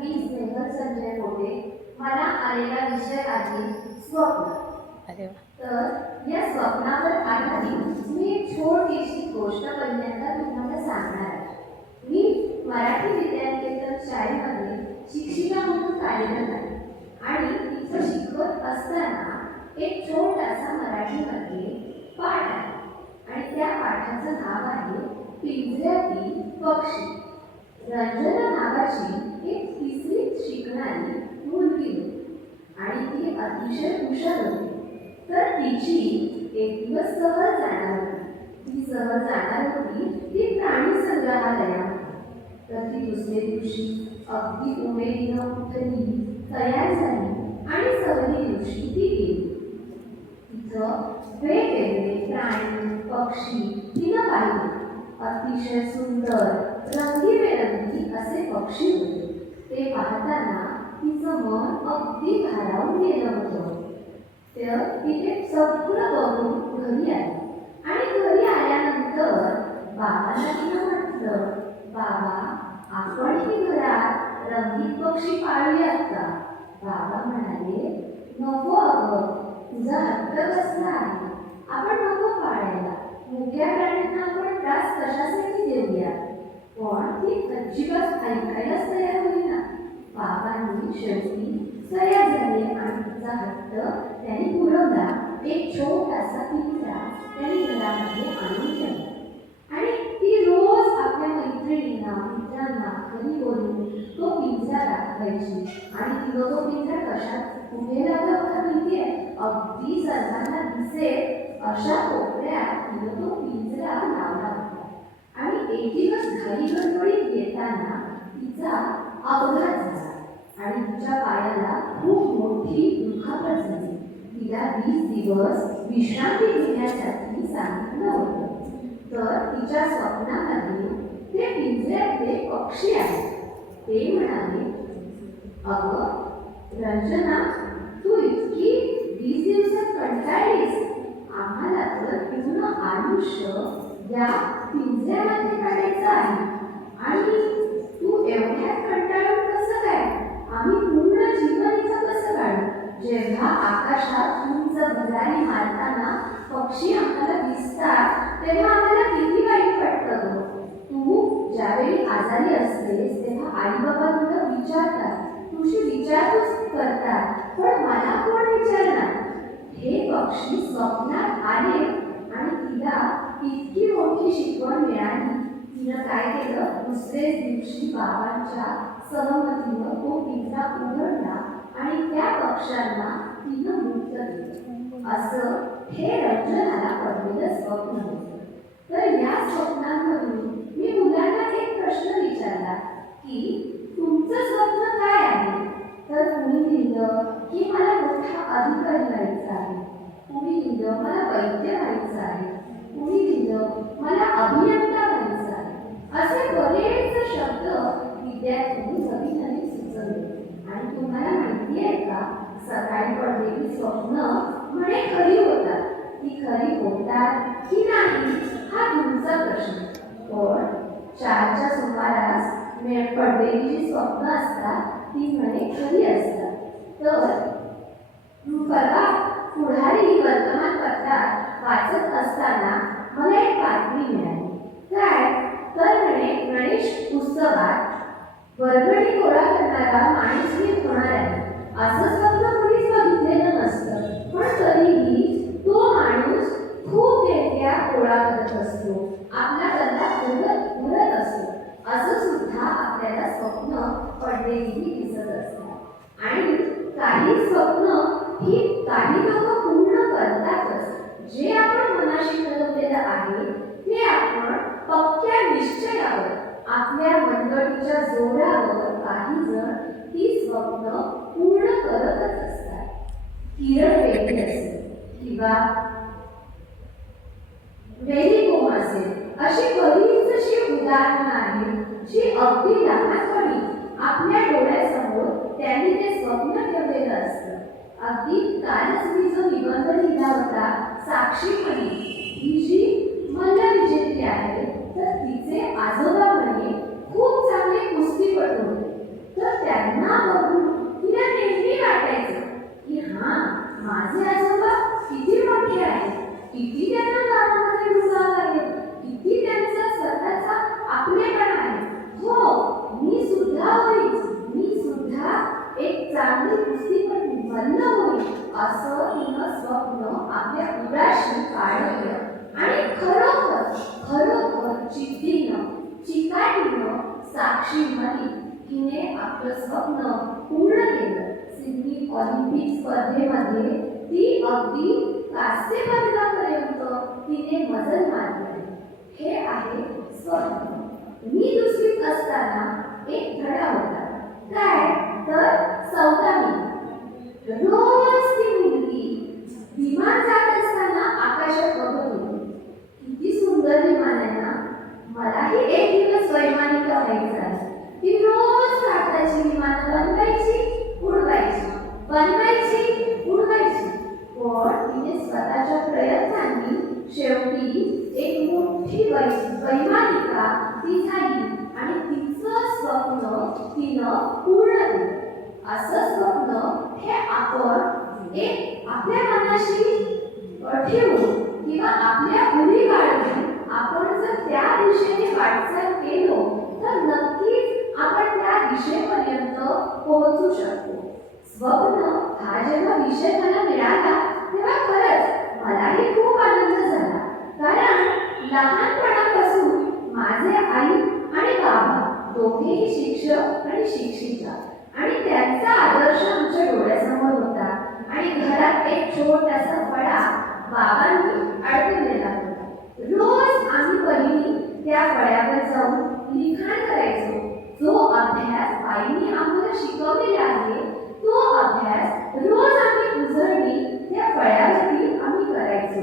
मी स्नेहल संजय कोटे मला आलेला विषय आहे स्वप्न. तर या स्वप्नावर आधारित मी एक छोटीशी गोष्ट पहिल्यांदा तुम्हाला सांगणार आहे. मी मराठी विद्यानिकेतन शाळेमध्ये शिक्षिका म्हणून कार्यरत आहे. आणि तिथं शिकवत असताना एक छोटासा मराठीमध्ये पाठ आहे. आणि त्या पाठाचं नाव आहे पिंजऱ्यातील पक्षी. रंजना नावाची शिकणारी मुलगी आणि ती अतिशय हुशार होती. तर तिची एक दिवस सहज जाणार होती. ती सहज जाणार होती ती प्राणी संग्रहालयात. तर ती दुसरे दिवशी अगदी उमेदीनं उठली तयार झाली आणि सहली दिवशी ती गेली. तिथं वेगवेगळे प्राणी पक्षी तिनं पाहिले अतिशय सुंदर रंगीबेरंगी असे पक्षी होते. ते पाहत मन अगदी भारावून गेलं होतं. तर तिथे सगळं बघून घरी आली. आणि घरी आल्यानंतर बाबांना तिनं म्हटलं बाबा आपणही घरात रंगीत पक्षी पाळूयात का? बाबा म्हणाले नको अगं तुझा हट्ट कसला आहे आपण नको पाळायला मुक्या प्राण्यांना आपण त्रास कशासाठी देऊया पण ती अजिबात ऐकायलाच तयार होईना बाबांनी शेवटी झाले आणि तिचा हट्ट त्यांनी पुरवला. एक छोटासा पिंजरा त्यांनी घरामध्ये आणून ठेवला. आणि ती रोज आपल्या मैत्रिणींना मित्रांना घरी बोलून तो पिंजरा दाखवायची. आणि तिला तो पिंजरा कशात कुठे लावला होता माहितीये अगदी सर्वांना दिसेल अशा कोपऱ्यात तिला तो पिंजरा लावला होता. आणि एक दिवस घरी गडबडीत येताना तिचा अपघात झाला. आणि तिच्या पायाला खूप मोठी दुखापत झाली. तिला वीस दिवस विश्रांती घेण्यासाठी सांगितलं होतं. तर तिच्या स्वप्नामध्ये ते पिंजऱ्यातले पक्षी आहे ते म्हणाले अगं रंजना तू इतकी वीस दिवसात कंटाळलीस आम्हाला तर पूर्ण आयुष्य या पिंजऱ्यामध्ये काढायचं आहे. आणि तू एवढ्यात कंटाळून आम्ही पूर्ण जीवन कसं काढू? जेव्हा आकाशात उंच भरारी मारताना पक्षी आम्हाला दिसतात तेव्हा आम्हाला किती वाईट वाटतं तू ज्यावेळी आजारी असतेस तेव्हा आई बाबा तुला विचारतात तुझी विचारपूस करतात पण मला कोण विचारणार? हे पक्षी स्वप्नात आले आणि तिला इतकी मोठी शिकवण मिळाली. तिनं काय केलं? दुसरेच दिवशी बाबांच्या सहमतीनं तो पिंजरा उघडला आणि त्या पक्ष्यांना तिनं मुक्त केलं. असं हे रंजनाला पडलेलं स्वप्न होतं तर या स्वप्नांमधून मी मुलांना एक प्रश्न विचारला की तुमचं स्वप्न काय आहे तर कुणी लिहिलं की मला मोठा अधिकारी व्हायचा आहे कुणी लिहिलं मला वैद्य व्हायचं आहे कुणी लिहिलं मला अभियंता व्हायचं आहे असे बरेच शब्द विद्यार्थ्यांनी नवीन नवीन सुचवले आणि तुम्हाला माहिती आहे का सकाळी पडलेली स्वप्न म्हणे खरी होतात ती खरी होतात की नाही हा तुमचा प्रश्न पण चारच्या सुमारास मेळ पडलेली जी असतात ती म्हणे खरी असतात. तर परवा पुढारी वर्तमानपत्रात वाचत असताना मला एक बातमी मिळाली. काय? तर म्हणे गणेश उत्सवात वर्गणी गोळा करणारा माणूस होणार आहे. असं स्वप्न कुणीच बघितलेलं नसतं. पण तरीही तो माणूस खूप वेगळ्या गोळा करत असतो आपला गल्ला भरत भरत असतो असं सुद्धा आपल्याला स्वप्न पडलेली दिसत असतात आणि काही स्वप्न ही काही लोक पूर्ण करतातच जे आपण मनाशी ठरवलेलं आहे ते आपण पक्क्या निश्चयावर आपल्या मनगटीच्या जोरावर काही जण ती स्वप्न पूर्ण करतच असतात किरण वेगळी असेल किंवा वेली असेल अशी बरीच अशी उदाहरणं आहेत जी अगदी लहानपणी आपल्या डोळ्यासमोर त्यांनी ते स्वप्न ठेवलेलं असतं. अगदी कालच मी जो निबंध लिहिला होता साक्षी किती त्यांना गावामध्ये नुकसान आहे? किती त्यांचा स्वतःचा आपलेपण आहे? हो मी सुद्धा होईल मी सुद्धा एक चांगली कुस्तीपण बंद होईल असं तिनं स्वप्न आपल्या उराशी काढलं. आणि खरोखर खरोखर चित्तीनं चिकाटीनं साक्षी म्हणी तिने आपलं स्वप्न पूर्ण केलं. सिडनी ऑलिम्पिक स्पर्धेमध्ये अगदी कास्य पदकापर्यंत तिने मजल मारली हे आहे स्वप्न. मी दुसरीत असताना एक धडा होता. काय? तर चौदावी रोज ती मुलगी विमान जात असताना आकाशात बघत होती. किती सुंदर विमान आहे ना मलाही एक दिवस वैमानिका व्हायचं आहे ती रोज कागदाची विमानं बनवायची उडवायची बनवायची उडवायची पण तिने स्वतःच्या प्रयत्नांनी शेवटी एक मोठी वै- वैमानिका ती झाली आणि तिचं स्वप्न तिनं पूर्ण केलं असं स्वप्न हे आपण एक आपल्या मनाशी ठेवून किंवा आपल्या घरी काढून आपण जर त्या दिशेने वाटचाल केलो तर नक्कीच आपण त्या दिशेपर्यंत पोहोचू शकतो. स्वप्न हा जेव्हा विषय मला मिळाला तेव्हा खरंच मलाही खूप आनंद झाला. कारण लहानपणापासून माझे आई आणि बाबा दोघेही शिक्षक आणि शिक्षिका आणि त्यांचा आदर्श आमच्या डोळ्यासमोर होता. आणि घरात एक छोटासा फळा बाबांनी अडकवलेला होता. रोज आम्ही बहिणी त्या फळ्यावर जाऊन लिखाण करायचो जो अभ्यास आईने आम्हाला शिकवलेला आहे तो अभ्यास रोज आम्ही उजळणी त्या फळ्यावरती आम्ही करायचो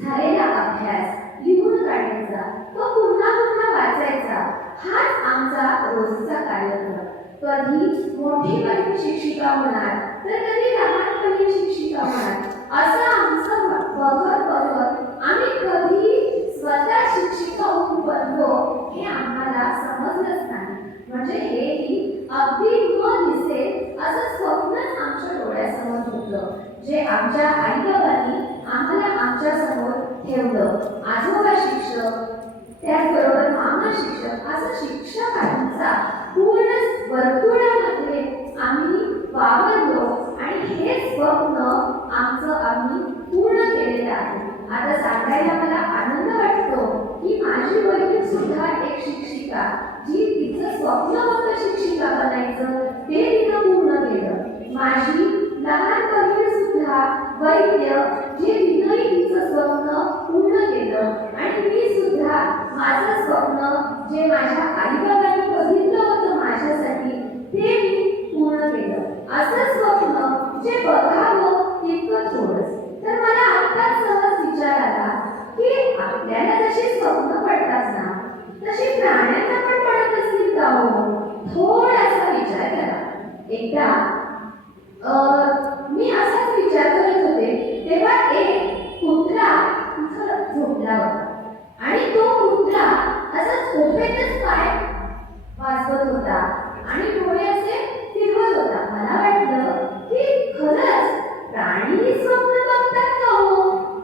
झालेला अभ्यास लिहून काढायचा तो पुन्हा पुन्हा वाचायचा हाच आमचा रोजचा कार्यक्रम कधी मोठी बहीण शिक्षिका होणार तर कधी लहानपणी शिक्षिका होणार असं आमचं बघत बघत आम्ही कधी स्वतः शिक्षिका होऊन बनलो हे आम्हाला समजलंच नाही. म्हणजे हेही अगदी न दिसेल असं स्वप्नच आमच्या डोळ्यासमोर होतं. जे आमच्या आई बाबांनी आम्हाला आमच्यासमोर ठेवलं. आजोबा शिक्षक त्याचबरोबर मामा शिक्षक असं शिक्षकांचा पूर्ण वर्तुळामध्ये आम्ही वावरलो आणि हे स्वप्न आमचं आम्ही पूर्ण केलेलं आहे आता सांगायला मला आनंद वाटतो की माझी बहीण सुद्धा एक शिक्षिका जी तिचं स्वप्न होतं शिक्षिका बनायचं ते तिनं पूर्ण केलं माझी लहान बहीण सुद्धा जे तिनंही तिचं स्वप्न पूर्ण केलं. आणि मी सुद्धा माझं स्वप्न जे माझ्या आईबाबांनी बघितलं होतं माझ्यासाठी ते मी पूर्ण केलं. असं स्वप्न जे बघावं तितकं थोडंच. तर मला आत्ताच सहज विचार आला की आपल्याला जशी स्वप्न पडतात ना तशी प्राण्यांना पण पडत असतील का हो? थोडासा विचार करा. एकदा अं, मी असाच विचार करत होते तेव्हा एक कुत्रा तिथं झोपला होता आणि तो कुत्रा असाच झोपेतच पाय वाजवत होता आणि डोळे असे फिरवत होता मला वाटलं की खरंच प्राणी स्वप्न बघतात का हो?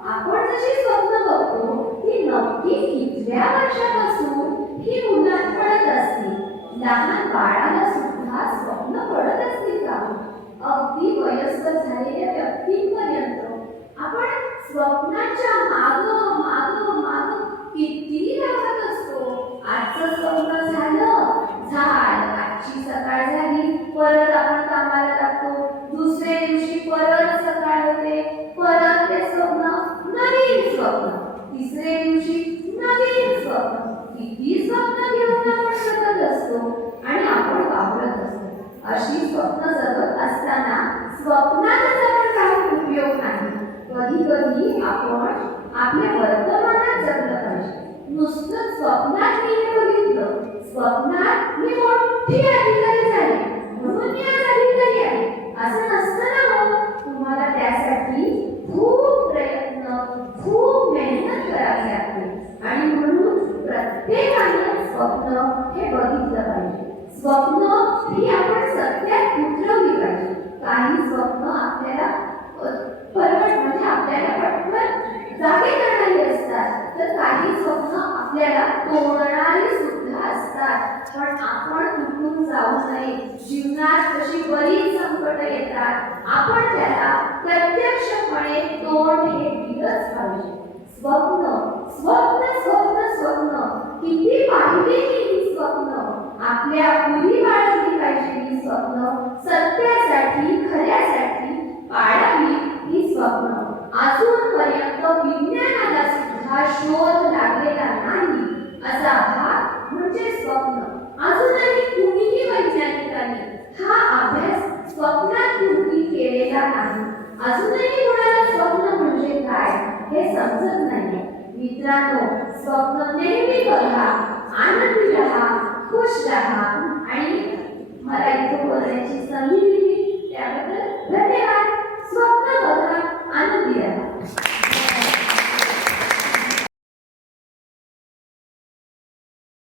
आपण जशी स्वप्न बघतो ती नक्की इथल्या वर्षापासून ही मुलात पडत असतील लहान बाळाला सुद्धा स्वप्न पडत असतील का हो? अगदी वयस्कर झालेल्या व्यक्तींपर्यंत आपण स्वप्नाच्या माग माग माग किती लागत असतो आजचं स्वप्न झालं झालं आजची सकाळ झाली परत आपण कामाला लागतो दुसऱ्या दिवशी परत सकाळ होते परत ते स्वप्न नवीन स्वप्न तिसऱ्या दिवशी नवीन स्वप्न किती स्वप्न घेऊन आपण जगत असतो आणि आपण वापरत असतो अशी स्वप्न जगत असताना स्वप्नातच आपण काही उपयोग नाही कधी कधी आपण आपल्या वर्तमानात जगलं पाहिजे नुसतं स्वप्नात मी हे बघितलं स्वप्नात मी मोठी अधिकारी झाले म्हणून मी आज अधिकारी आहे असं नसतं ना हो तुम्हाला त्यासाठी खूप प्रयत्न खूप मेहनत करावी लागते आणि म्हणून प्रत्येकाने स्वप्न हे बघितलं पाहिजे स्वप्न ही आपण सत्यात उतरवली पाहिजे काही स्वप्न आपल्याला अ, परवड म्हणजे आपल्याला पटकन जागे करणारी असतात तर काही स्वप्न आपल्याला तोडणारे सुद्धा असतात. पण आपण तुटून जाऊ नये. जीवनात अशी बरीच संकट येतात आपण त्याला प्रत्यक्षपणे तोंड हे दिलंच पाहिजे. स्वप्न स्वप्न स्वप्न स्वप्न. किती पाहिले ही स्वप्न? आपल्या पुरी बाळगली मित्रांनो स्वप्न नेहमी बघा आनंदी राहा खुश राहा आणि मला इथे बोलण्याची संधी दिली. त्याबद्दल धन्यवाद. स्वप्न बघा आनंदी राहा.